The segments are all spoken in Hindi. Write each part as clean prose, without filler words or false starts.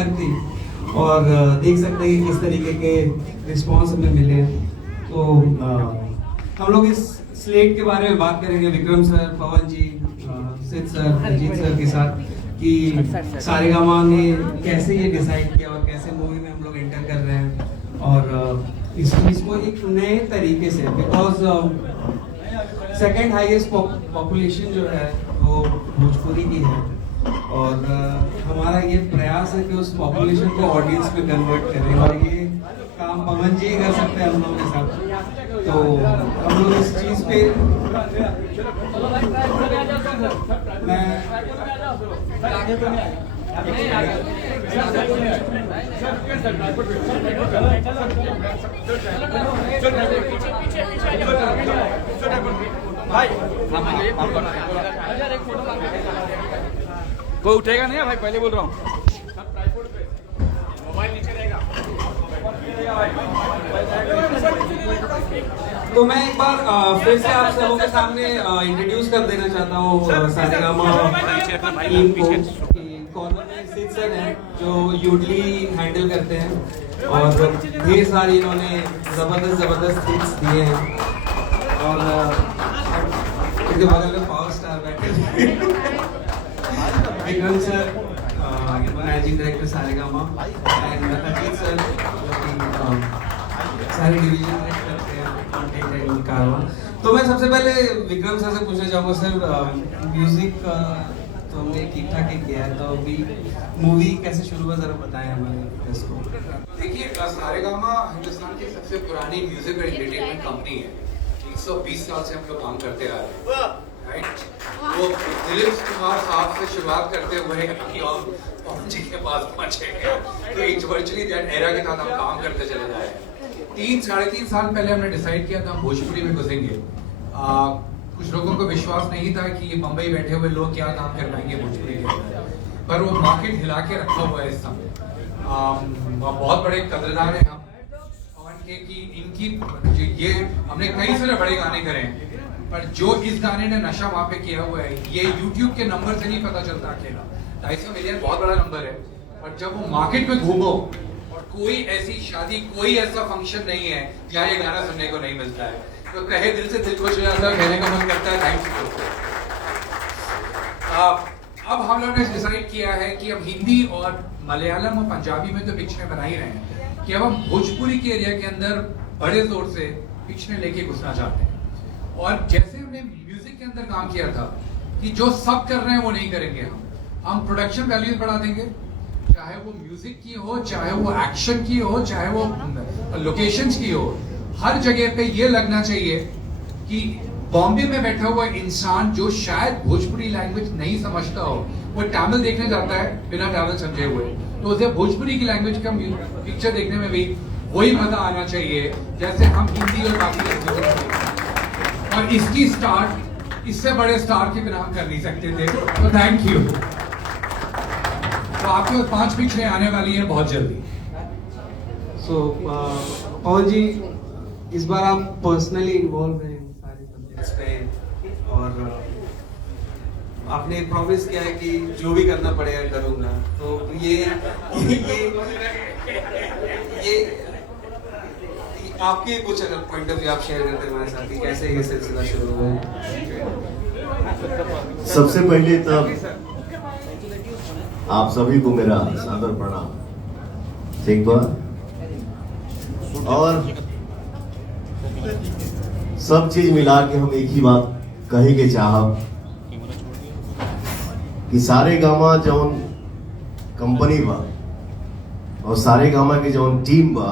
अलग थी और देख सकते हैं कि किस तरीके के रिस्पॉन्स हमें मिले। तो हम लोग इस स्लेट के बारे में बात करेंगे विक्रम सर, पवन जी, सिद्ध सर, अजीत सर के साथ कि सारेगामा ने कैसे ये डिसाइड किया और कैसे मूवी में हम लोग एंटर कर रहे हैं और इसको एक नए तरीके से, बिकॉज सेकेंड हाईएस्ट पॉपुलेशन जो है वो भोजपुरी की है और हमारा ये प्रयास है कि उस पॉपुलेशन को ऑडियंस में कन्वर्ट करें और ये काम पवन जी कर सकते हैं हम लोगों के साथ। तो हम लोग इस चीज़ पे कोई उठेगा नहीं भाई, पहले बोल रहा हूँ। मोबाइल नीचे रहेगा। तो मैं एक बार फिर से आप सबों के सामने इंट्रोड्यूस कर देना चाहता हूँ सारेगामा टीम को। कॉर्नर में सिद्ध सर हैं जो यूडली हैंडल करते हैं और ढेर सारी इन्होंने जबरदस्त हिट्स दिए हैं और इनके बगल में पावर स्टार बैठे Vikram sir, managing director Saregama, and Ajit sir सारे डिवीजन करते हैं कंटेंट एंड कारवा। तो मैं सबसे पहले विक्रम सर से पूछना चाहूँगा सर, म्यूजिक तो हमने ठीक ठाक ही किया है, तो अभी मूवी कैसे शुरू हुआ जरा बताएं हमारे इसको। देखिए, सारेगामा हिंदुस्तान की सबसे पुरानी म्यूजिक और एंटरटेनमेंट कंपनी है। 120 साल से हम लोग काम करते आ रहे हैं, राइट। वो दिलीप कुमार साहब से शुरुआत करते हुए पवन जी के पास पहुंचे हैं, तो एक वर्चुअली दैट एरा के साथ हम काम करते चले जा रहे हैं। 3-3.5 साल पहले हमने डिसाइड किया था हम भोजपुरी में घुसेंगे। कुछ लोगों को विश्वास नहीं था कि ये बम्बई बैठे हुए लोग क्या काम कर पाएंगे भोजपुरी के अंदर, पर वो मार्केट हिला के रखा हुआ है इस समय। बहुत बड़े कदरदार हैं हम पवन के कि इनकी ये हमने कई सारे बड़े गाने करे हैं, पर जो इस गाने ने नशा वहाँ पे किया हुआ है ये YouTube के नंबर से नहीं पता चलता। अकेला 250 मिलियन बहुत बड़ा नंबर है, पर जब वो मार्केट में घूमो और कोई ऐसी शादी, कोई ऐसा फंक्शन नहीं है जहाँ ये गाना सुनने को नहीं मिलता है, तो कहे दिल से दिल खुश हो जाता है, कहने का मन करता है थैंक यू। अब हम लोगों ने डिसाइड किया है कि अब हिंदी और मलयालम और पंजाबी में तो पिक्चरें बना ही रहे हैं, कि अब हम भोजपुरी के एरिया के अंदर बड़े तौर से पिक्चरें लेके घुसना चाहते हैं। और जैसे हमने म्यूजिक के अंदर काम किया था कि जो सब कर रहे हैं वो नहीं करेंगे, हम प्रोडक्शन वैल्यूज बढ़ा देंगे, चाहे वो म्यूजिक की हो, चाहे वो एक्शन की हो, चाहे वो लोकेशंस की हो। हर जगह पे ये लगना चाहिए कि बॉम्बे में बैठा हुआ इंसान जो शायद भोजपुरी लैंग्वेज नहीं समझता हो, वो तमिल देखने जाता है बिना तमिल समझे हुए, तो उसे भोजपुरी की लैंग्वेज का पिक्चर देखने में भी वही मजा आना चाहिए जैसे हम हिंदी और बाकी लैंग्वेज। और इसकी स्टार्ट इससे बड़े स्टार के बिना हम कर नहीं सकते थे, तो थैंक यू। तो आपके 5 पिक्चरें आने वाली हैं बहुत जल्दी। सो पवन जी, इस बार आप पर्सनली इन्वॉल्व हैं सारे सब्जेक्ट्स पे और आपने प्रॉमिस किया है कि जो भी करना पड़ेगा करूंगा, तो ये आपके कुछ अगर पॉइंट ऑफ व्यू आप शेयर करते हैं हमारे साथ कि कैसे ये सिलसिला शुरू हुआ। सबसे पहले तो आप सभी को मेरा सादर प्रणाम, ठीक बात। और सब चीज मिला के हम एक ही बात कहे के चाहब कि सारेगामा जौन कंपनी बा और सारेगामा के जौन टीम बा,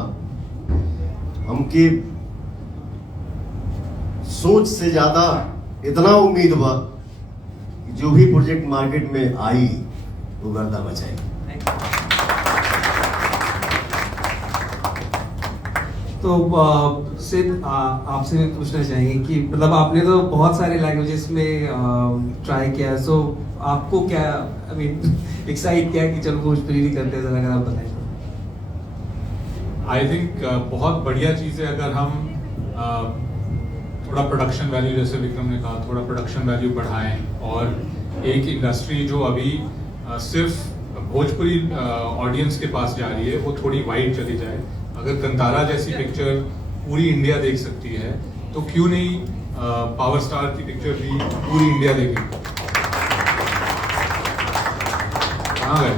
हमके सोच से ज्यादा इतना उम्मीद बा कि जो भी प्रोजेक्ट मार्केट में आई वो गर्दा मचाएगी। तो सिद्ध, आपसे भी पूछना चाहेंगे कि मतलब आपने तो बहुत सारे लैंग्वेजेस में ट्राई किया, सो आपको क्या आई मीन एक्साइट किया कि चलो भोजपुरी भी करते हैं, जरा अगर आप बताएं। आई थिंक बहुत बढ़िया चीज़ है अगर हम थोड़ा प्रोडक्शन वैल्यू, जैसे विक्रम ने कहा, थोड़ा प्रोडक्शन वैल्यू बढ़ाएं और एक इंडस्ट्री जो अभी सिर्फ भोजपुरी ऑडियंस के पास जा रही है वो थोड़ी वाइड चली जाए। अगर कंतारा जैसी पिक्चर पूरी इंडिया देख सकती है तो क्यों नहीं पावर स्टार की पिक्चर भी पूरी इंडिया देखेगी। कहाँ गए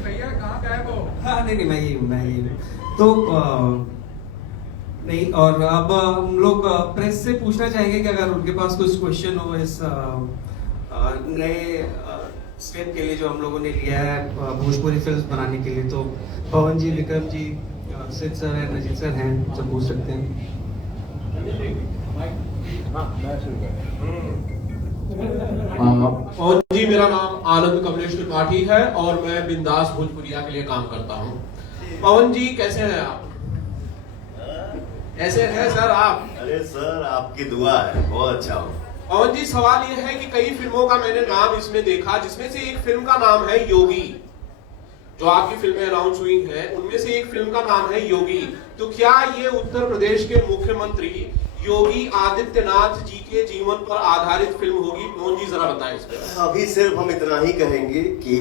भैया, कहाँ गए वो? हाँ नहीं मैं ही तो नहीं। और अब हम लोग प्रेस से पूछना चाहेंगे कि अगर उनके पास कुछ क्वेश्चन हो इस नए स्टेप के लिए जो हम लोगों ने लिया है भोजपुरी फिल्म बनाने के लिए, तो पवन जी, विक्रम जी, सिद्ध सर है, नजीब सर हैं, सब पूछ सकते हैं। पवन जी, मेरा नाम आनंद कमलेश त्रिपाठी है और मैं बिंदास भोजपुरिया के लिए काम करता हूँ। पवन जी कैसे हैं आप? कैसे हैं सर आप? अरे सर, आपकी दुआ है, बहुत अच्छा हो। पवन जी, सवाल यह है कि कई फिल्मों का मैंने नाम इसमें देखा, जिसमें से एक फिल्म का नाम है योगी। जो आपकी फिल्में अनाउंस हुई हैं उनमें से एक फिल्म का नाम है योगी। तो क्या ये उत्तर प्रदेश के मुख्यमंत्री योगी आदित्यनाथ जी के जीवन पर आधारित फिल्म होगी? पवन जी जरा बताएं इस पर। अभी सिर्फ हम इतना ही कहेंगे कि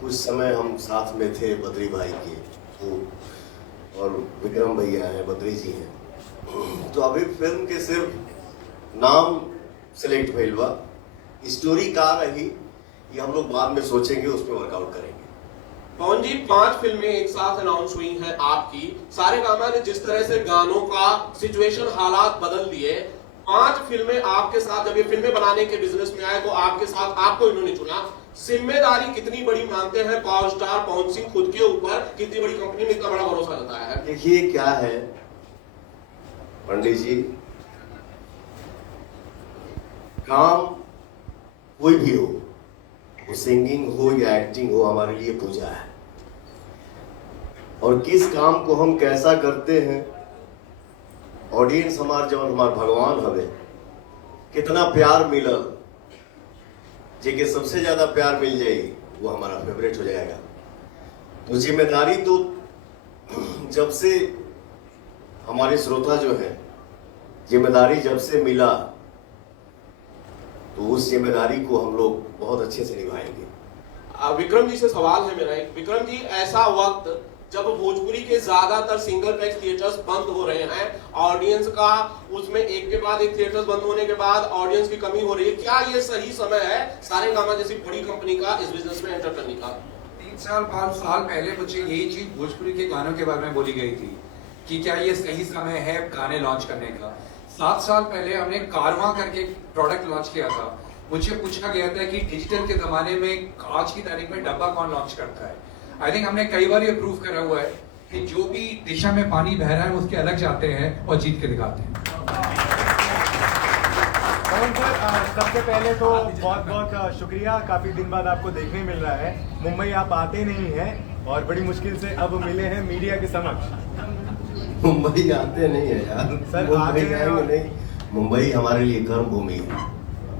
कुछ समय हम साथ में थे बद्री भाई के, तो और विक्रम भैया हैं, बद्री जी हैं, तो अभी फिल्म के सिर्फ नाम सिलेक्ट भइल बा। स्टोरी का रही ये हम लोग बाद में सोचेंगे, उस पर वर्कआउट करेंगे। पवन जी, 5 फिल्में एक साथ अनाउंस हुई हैं आपकी। सारेगामा ने जिस तरह से गानों का सिचुएशन, हालात बदल दिए, 5 फिल्में आपके साथ, जब ये फिल्में बनाने के बिजनेस में आए तो आपके साथ आपको इन्होंने चुना। जिम्मेदारी कितनी बड़ी मानते हैं पावर स्टार पवन सिंह खुद के ऊपर? कितनी बड़ी कंपनी में इतना बड़ा भरोसा जताया है? देखिए क्या है पंडित जी, काम कोई भी हो, वो सिंगिंग हो या एक्टिंग हो, हमारे लिए पूजा है। और किस काम को हम कैसा करते हैं, ऑडियंस हमार भगवान हवे, कितना प्यार मिलल, जेके सबसे ज्यादा प्यार मिल जाए वो हमारा फेवरेट हो जाएगा। तो जिम्मेदारी तो जब से हमारे श्रोता जो है, जिम्मेदारी जब से मिला तो उस जिम्मेदारी को हम लोग बहुत अच्छे से निभाएंगे। विक्रम जी से सवाल है मेरा एक। विक्रम जी, ऐसा वक्त जब भोजपुरी के ज्यादातर सिंगल प्लेक्स थिएटर्स बंद हो रहे हैं, ऑडियंस का उसमें एक के बाद एक थिएटर्स बंद होने के बाद ऑडियंस की कमी हो रही है, क्या ये सही समय है सारेगामा जैसी बड़ी कंपनी का इस बिजनेस में एंटर करने का? 3 साल पहले मुझे यही चीज भोजपुरी के गानों के बारे में बोली गई थी कि क्या ये सही समय है गाने लॉन्च करने का। 7 साल पहले हमने कारवां करके प्रोडक्ट लॉन्च किया था। मुझे पूछा गया था कि डिजिटल के जमाने में आज की तारीख में डब्बा कौन लॉन्च करता है। आई थिंक हमने कई बार ये प्रूव करा हुआ है कि जो भी दिशा में पानी बह रहा है उसके अलग जाते हैं और जीत के दिखाते हैं। पवन सर, सबसे पहले तो बहुत बहुत शुक्रिया, काफी दिन बाद आपको देखने मिल रहा है। मुंबई आप आते नहीं हैं और बड़ी मुश्किल से अब मिले हैं मीडिया के समक्ष। मुंबई आते नहीं है यार सर, मुंबई आते हैं आएंगे और- नहीं। मुंबई हमारे लिए कर्म भूमि है।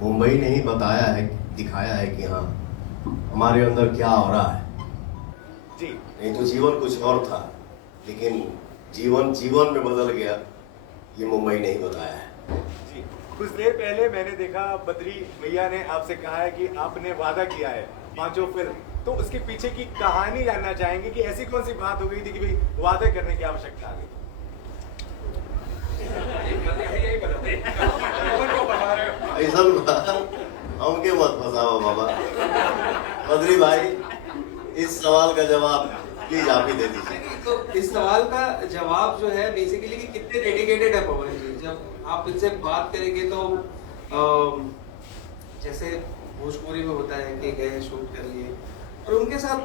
मुंबई ने ही बताया है, दिखाया है कि हाँ हमारे अंदर क्या हो रहा है। जी, नहीं तो जीवन कुछ और था, लेकिन जीवन में बदल गया, ये मुंबई ने ही बताया है। जी। कुछ देर पहले मैंने देखा बद्री भैया ने आपसे कहा है कि आपने वादा किया है 5 फिल्म, तो उसके पीछे की कहानी जानना चाहेंगे कि ऐसी कौन सी बात हो गई थी कि भाई वादा करने की आवश्यकता आ गई? ऐसा हमके मत फंसाओ बाबा। बद्री भाई, इस सवाल का जवाब प्लीज आप ही दे दीजिए। तो इस सवाल का जवाब जो है बेसिकली कि कितने डेडिकेटेड है पवन जी। जब आप इनसे बात करेंगे तो जैसे भोजपुरी में होता है कि गए शूट कर लिए, और उनके साथ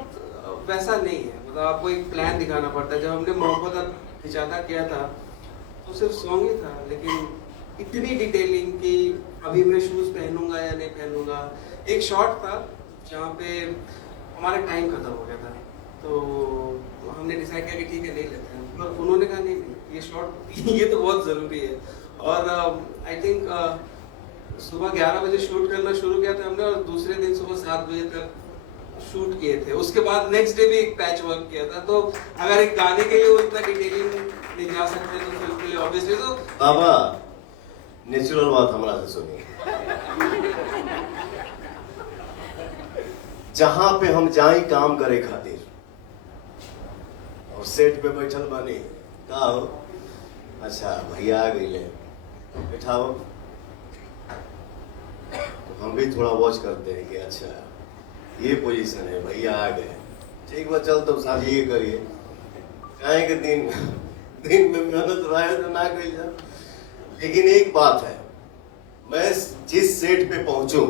वैसा नहीं है। मतलब आपको एक प्लान दिखाना पड़ता है। जब हमने मोहब्बत अब खिंचाता किया था तो सिर्फ सॉन्ग ही था, लेकिन इतनी डिटेलिंग कि अभी मैं शूज पहनूंगा या नहीं पहनूंगा। एक शॉट था जहाँ पे हमारा टाइम खत्म हो गया था, तो हमने डिसाइड किया कि ठीक है नहीं लेते हैं, पर उन्होंने कहा नहीं नहीं ये शॉट ये तो बहुत ज़रूरी है। और आई थिंक सुबह 11 बजे शूट करना शुरू किया था हमने, और दूसरे दिन सुबह 7 बजे तक शूट किए थे। उसके बाद नेक्स्ट डे भी एक पैच वर्क किया था। तो अगर एक गाने के लिए वो इतना डिटेलिंग नहीं जा सकते तो फिल्म के लिए ऑब्वियसली तो बाबा नेचुरल बात हमरा से सुनिए। जहां पे हम जाए काम करे खातिर, और सेट पे बैठल बानी का हो, अच्छा भैया आ गई ले, बैठाओ। तो हम भी थोड़ा वॉच करते हैं कि अच्छा ये पोजीशन है, भैया आ गए, ठीक बा, चल तो साथ ये करिए, काहे के दिन में मेहनत रहे तो ना कही जा। लेकिन एक बात है, मैं जिस सेट पे पहुंचूं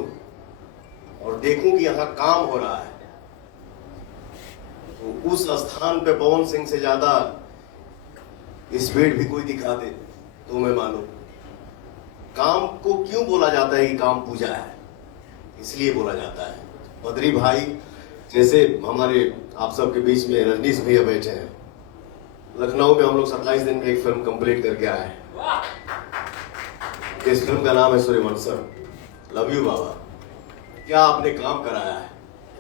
और देखूं कि यहाँ काम हो रहा है, तो उस स्थान पे पवन सिंह से ज्यादा स्पीड भी कोई दिखा दे तो मैं मानूं। काम को क्यों बोला जाता है कि काम पूजा है? इसलिए बोला जाता है। बद्री भाई जैसे हमारे आप सबके बीच में रजनीश भैया बैठे हैं, लखनऊ में हम लोग 27 दिन में एक फिल्म कंप्लीट करके आए हैं। इस फिल्म का नाम है सूर्यवंशम। लव यू बाबा, क्या आपने काम कराया है,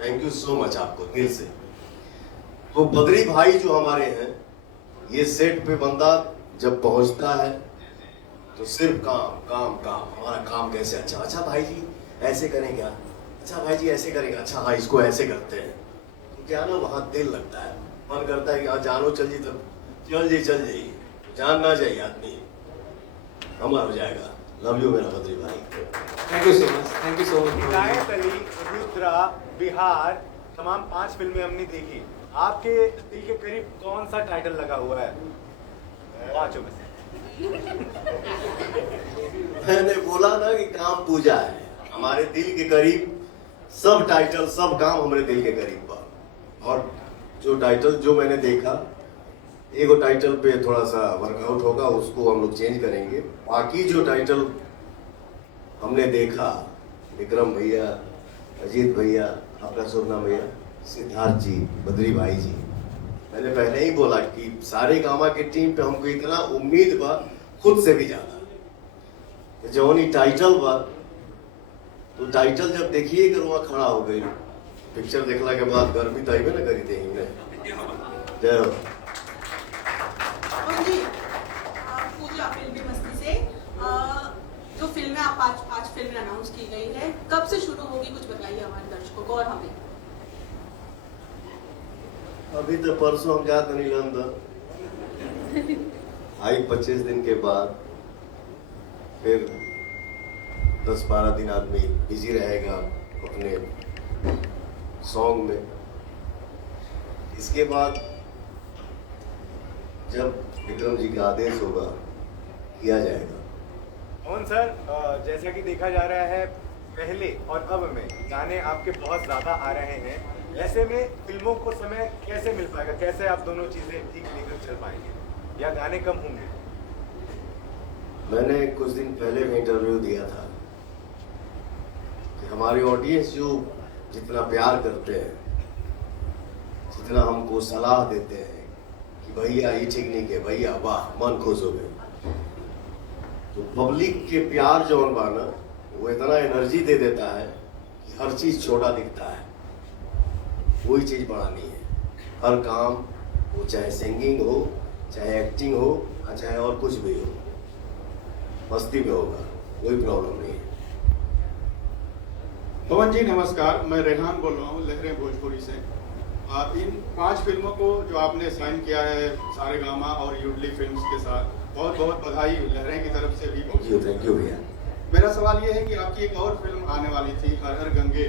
थैंक यू सो मच आपको दिल से। तो बद्री भाई जो हमारे हैं, ये सेट पे बंदा जब पहुंचता है तो सिर्फ काम काम काम, हमारा काम कैसे अच्छा भाई जी ऐसे करें क्या, अच्छा भाई जी ऐसे करेंगे, अच्छा हाँ इसको ऐसे करते हैं। तो क्या ना वहां दिल लगता है, मन करता है कि हाँ जानो चल जी, तब चल जाइए, जान ना जाइए आदमी हमारा हो जाएगा। लव यू मेरा बद्री भाई, thank you so much, thank you so much. हिदायत अली, रुद्रा, बिहार, तमाम 5 फिल्में हमने देखी। आपके दिल के करीब कौन सा टाइटल लगा हुआ है 5 में से? मैंने बोला ना कि काम पूजा है, हमारे दिल के करीब सब टाइटल, सब काम हमारे दिल के करीब बा। और जो टाइटल जो मैंने देखा, एगो टाइटल पे थोड़ा सा वर्कआउट होगा, उसको हम लोग चेंज करेंगे। बाकी जो टाइटल हमने देखा, विक्रम भैया, अजीत भैया, आपका शुभ नाम भैया, सिद्धार्थ जी, बद्री भाई जी, मैंने पहले ही बोला कि सारे गामा की टीम पे हमको इतना उम्मीद बा, खुद से भी ज्यादा। जो नहीं टाइटल बा, तो टाइटल जब देखिए कि वहाँ खड़ा हो गई, पिक्चर देखला के बाद गर्मी तो आईबे ना करी थी हमने। जय हो। और जी, पूजा फिल्मी मस्ती से जो फिल्में आप पांच फिल्में अनाउंस की गई है, कब से शुरू होगी, कुछ बताइए हमारे दर्शकों को और हमें। अभी तो परसों हम जाते नहीं लंदन, आई 25 दिन के बाद, फिर 10-12 दिन आदमी बिजी रहेगा अपने सॉन्ग में। इसके बाद जब विक्रम जी का आदेश होगा किया जाएगा। मोहन सर, जैसा कि देखा जा रहा है पहले और अब में गाने आपके बहुत ज्यादा आ रहे हैं, ऐसे में फिल्मों को समय कैसे मिल पाएगा, कैसे आप दोनों चीजें ठीक लेकर चल पाएंगे, या गाने कम होंगे? मैंने कुछ दिन पहले में इंटरव्यू दिया था कि हमारी ऑडियंस जो जितना प्यार करते हैं, जितना हमको सलाह देते हैं कि भैया ये ठीक नहीं के, भैया वाह, मन खुश हो गए, तो पब्लिक के प्यार जो बाना वो इतना एनर्जी दे देता है कि हर चीज छोटा दिखता है, कोई चीज बड़ा नहीं है। हर काम, वो चाहे सिंगिंग हो, चाहे एक्टिंग हो, चाहे और कुछ भी हो, मस्ती में होगा, कोई प्रॉब्लम नहीं है। पवन जी नमस्कार, मैं रेहान बोल रहा हूँ लहरें भोजपुरी से। इन 5 फिल्मों को जो आपने साइन किया है सारेगामा और युडली फिल्म्स के साथ, बहुत बहुत बधाई लहरें की तरफ से भी। थैंक यू भैया। मेरा सवाल ये है कि आपकी एक और फिल्म आने वाली थी हर हर गंगे,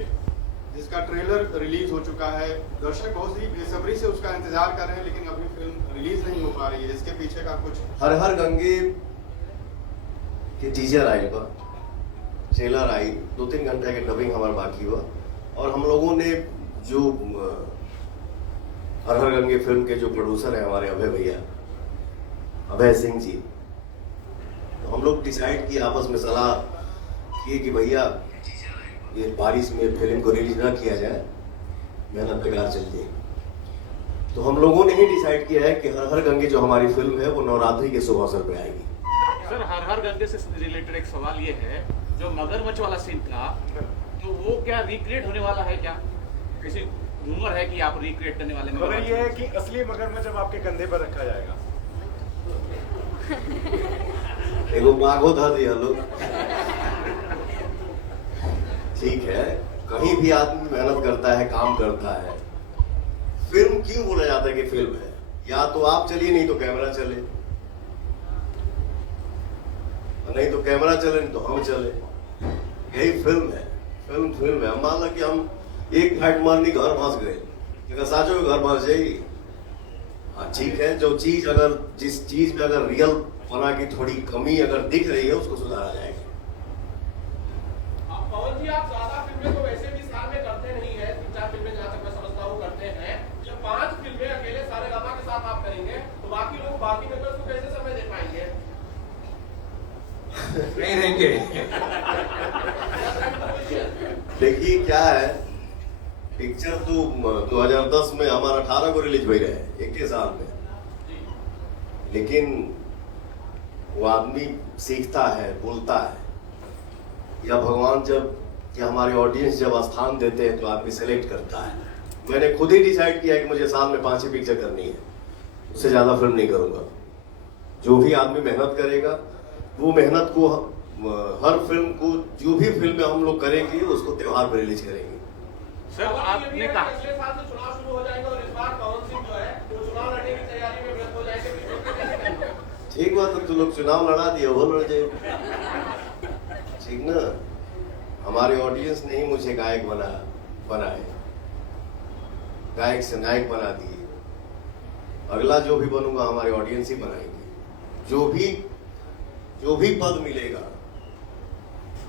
जिसका ट्रेलर रिलीज हो चुका है, दर्शक बहुत ही बेसब्री से उसका इंतजार कर रहे हैं, लेकिन अभी फिल्म रिलीज नहीं हो पा रही है, इसके पीछे का कुछ? हर हर गंगे के टीजर आई बा, ट्रेलर आई, 2-3 घंटे के डबिंग हमारा बाकी हुआ, और हम लोगों ने जो हर हर गंगे फिल्म के जो प्रोड्यूसर है हमारे अभय भैया, अभय सिंह जी, तो हम लोग डिसाइड किए, आपस में सलाह किए कि भैया ये बारिश में फिल्म को रिलीज ना किया जाए, मेहनत बेकार चल जाए। तो हम लोगों ने ही डिसाइड किया है कि हर हर गंगे जो हमारी फिल्म है वो नवरात्रि के शुभ अवसर पे आएगी। सर, हर हर गंगे से रिलेटेड एक सवाल ये है, जो मगरमच्छ वाला सीन था, तो वो क्या रिक्रिएट होने वाला है क्या? किसी रूमर है कि आप रिक्रिएट करने वाले? खबर ये है कि असली मगरमच्छ अब आपके कंधे पर रखा जाएगा। एगो बाघो था दिया लोग, ठीक है, कहीं भी आदमी मेहनत करता है, काम करता है, फिल्म क्यों बोला जाता है कि फिल्म है? या तो आप चलिए, नहीं तो कैमरा चले, नहीं तो कैमरा चले, नहीं तो हम चले। यही फिल्म है। फिल्म है। मान लो कि हम एक फाइट मारनी घर फंस गए, साचो घर फंस जाएगी। हाँ ठीक है, जो चीज अगर जिस चीज में अगर रियल बना की थोड़ी कमी अगर दिख रही है उसको सुधारा जाएगा। पवन जी, आप ज्यादा फिल्में तो वैसे भी साल में करते नहीं है, 3-4 फिल्में जहां तक मैं समझता हूँ करते हैं। जब 5 फिल्में अकेले सारेगामा के साथ आप करेंगे तो बाकी लोग बाकी मेंबर्स को कैसे समय दे पाएंगे? नहीं देंगे। देखिए क्या है, पिक्चर तो 2010 में हमारा 18 को रिलीज हुई रहे, 21 साल में, लेकिन वो आदमी सीखता है, बोलता है, या भगवान जब या हमारे ऑडियंस जब स्थान देते हैं तो आदमी सेलेक्ट करता है। मैंने खुद ही डिसाइड किया है कि मुझे साल में 5 ही पिक्चर करनी है, उससे ज्यादा फिल्म नहीं करूंगा। जो भी आदमी मेहनत करेगा वो मेहनत को हर फिल्म को, जो भी फिल्म हम लोग करेंगे उसको त्योहार पर रिलीज करेंगे। सर, आपने कहा अगले साल से चुनाव शुरू हो जाएगा और इस बार पवन सिंह जो है वो चुनाव लड़ने की तैयारी में व्यस्त हो जाएंगे। ठीक बात है, तो लोग चुनाव लड़ा दिए, वो लड़ जाए, ठीक ना। हमारे ऑडियंस ने ही मुझे गायक बनाए, गायक से नायक बना दिए। अगला जो भी बनूंगा हमारे ऑडियंस ही बनाएंगे। जो भी पद मिलेगा,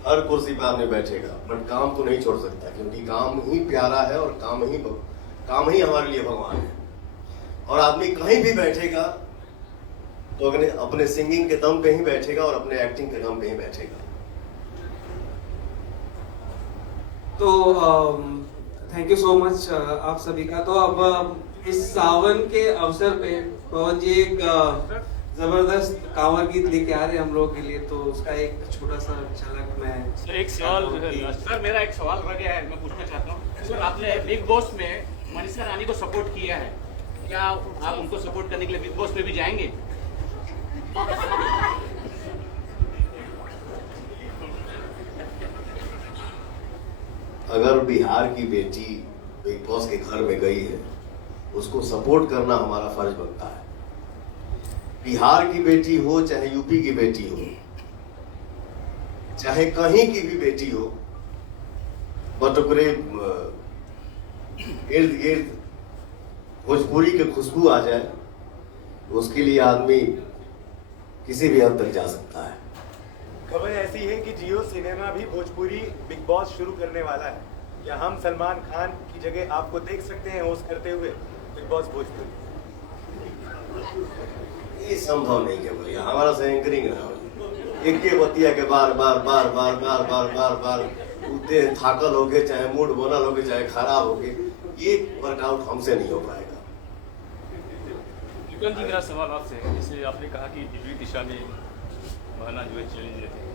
हर कुर्सी पे आदमी बैठेगा, बट काम तो नहीं छोड़ सकता, क्योंकि काम ही प्यारा है और काम ही हमारे लिए भगवान है। और आदमी कहीं भी बैठेगा तो अपने सिंगिंग के दम पे ही बैठेगा और अपने एक्टिंग के दम पे ही बैठेगा। तो थैंक यू सो मच आप सभी का। तो अब इस सावन के अवसर पे पवन जी एक जबरदस्त कांवर गीत लेके आ रहे हैं हम लोग के लिए, तो उसका एक छोटा सा झलक मैं सर, एक सवाल सर, मेरा एक सवाल रह गया है, मैं पूछना चाहता हूँ। सर, आपने बिग बॉस में मनीषा रानी को सपोर्ट किया है, क्या आप उनको सपोर्ट करने के लिए बिग बॉस में भी जाएंगे? अगर बिहार की बेटी बिग बॉस के घर में गई है, उसको सपोर्ट करना हमारा फर्ज बनता है। बिहार की बेटी हो चाहे यूपी की बेटी हो, चाहे कहीं की भी बेटी हो, बटुकरे इर्द गिर्द भोजपुरी की खुशबू आ जाए, उसके लिए आदमी किसी भी हद तक जा सकता है। खबर ऐसी है कि जियो सिनेमा भी भोजपुरी बिग बॉस शुरू करने वाला है। क्या हम सलमान खान की जगह आपको देख सकते हैं होस्ट करते हुए बिग बॉस भोजपुरी? ये संभव नहीं है भैया, हमारा से एंकरिंग रहा, एक के बतिया के बार बार बार बार बार बार बार बार उतने थाकल हो गए, चाहे मूड बनल हो गए, चाहे खराब हो गए, ये वर्कआउट हमसे नहीं हो पाएगा। विक्रम जी, मेरा सवाल आपसे है, जैसे आपने कहा कि विपरीत दिशा में बहना जो है चैलेंज देते हैं,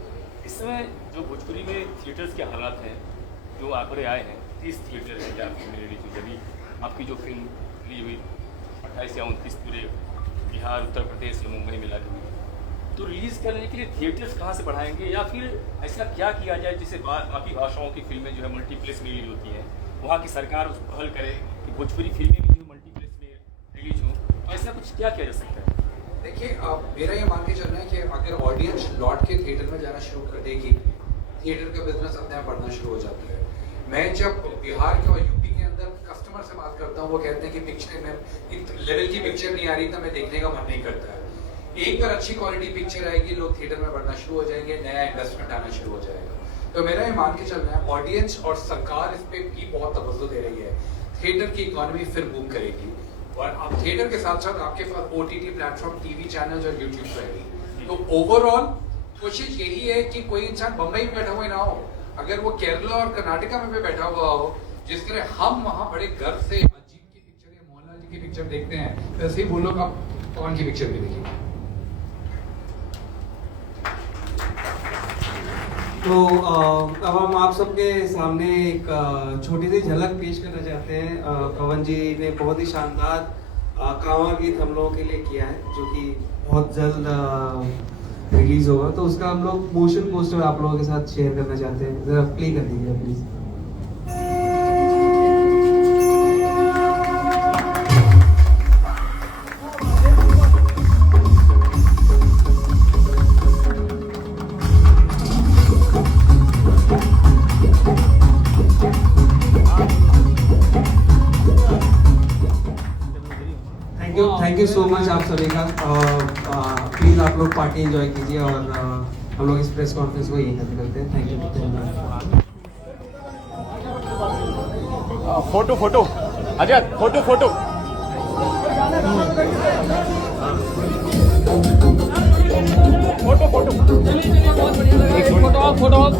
इस समय जो भोजपुरी में थिएटर्स के हालात हैं, जो आंकड़े आए हैं, 30 थिएटर हैं जहाँ फिल्म रिलीज हुई, अभी आपकी जो फिल्म रिलीज हुई 28 या 29 पूरे बिहार, उत्तर प्रदेश या मुंबई मिला के हुई, तो रिलीज़ करने के लिए थिएटर्स कहाँ से बढ़ाएंगे, या फिर ऐसा क्या किया जाए जिससे बाकी भाषाओं की फिल्में जो है मल्टीप्लेक्स में रिलीज होती हैं, वहाँ की सरकार उसको पहल करे कि भोजपुरी फिल्में भी जो मल्टीप्लेक्स में रिलीज हो, ऐसा कुछ क्या किया जा सकता है? देखिए, मेरा ये मान के चलना है कि अगर ऑडियंस लौट के थिएटर में जाना शुरू कर देगी, थिएटर का बिजनेस अपने आप बढ़ना शुरू हो जाता है। मैं जब बिहार के और यूपी के अंदर कस्टमर से बात करता हूँ, वो कहते हैं कि पिक्चर में इस लेवल की पिक्चर नहीं आ रही, तो मैं देखने का मन नहीं करता है। एक बार अच्छी क्वालिटी पिक्चर आएगी, लोग थिएटर में बढ़ना शुरू हो जाएंगे, नया इन्वेस्टमेंट आना शुरू हो जाएगा। तो मेरा ये मान के चलना है, ऑडियंस और सरकार इस पे भी बहुत तवज्जो दे रही है, थिएटर की इकोनॉमी फिर बूम करेगी। और अब थिएटर के साथ साथ आपके पास OTT प्लेटफॉर्म, टीवी चैनल्स और यूट्यूब रहेगी। तो ओवरऑल कोशिश यही है कि कोई इंसान बम्बई में बैठा हुआ ना हो, अगर वो केरला और कर्नाटका में भी बैठा हुआ हो, जिस तरह हम वहाँ बड़े गर्व से अजीत की पिक्चर या मोहनलाल जी की पिक्चर देखते हैं, वैसे ही वो लोग अब पवन की पिक्चर भी देखेंगे। तो अब हम आप सबके सामने एक छोटी सी झलक पेश करना चाहते हैं। पवन जी ने बहुत ही शानदार कांवर गीत हम लोगों के लिए किया है, जो कि बहुत जल्द रिलीज होगा, तो उसका हम लोग मोशन पोस्टर आप लोगों के साथ शेयर करना चाहते हैं। जरा प्ले कर दीजिए please. Thank you so much आप सभी का। प्लीज़ आप लोग पार्टी एंजॉय कीजिए और हम लोग इस प्रेस कॉन्फ्रेंस को यहीं खत्म करते हैं। Thank you. Photo photo Ajay photo photo photo photo एक photo of photo off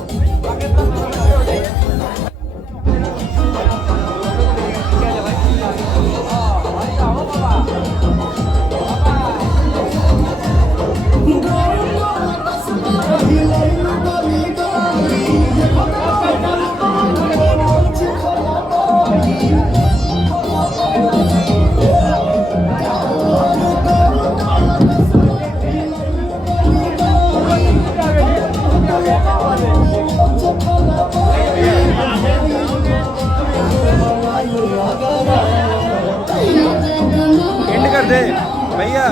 end कर दे भैया।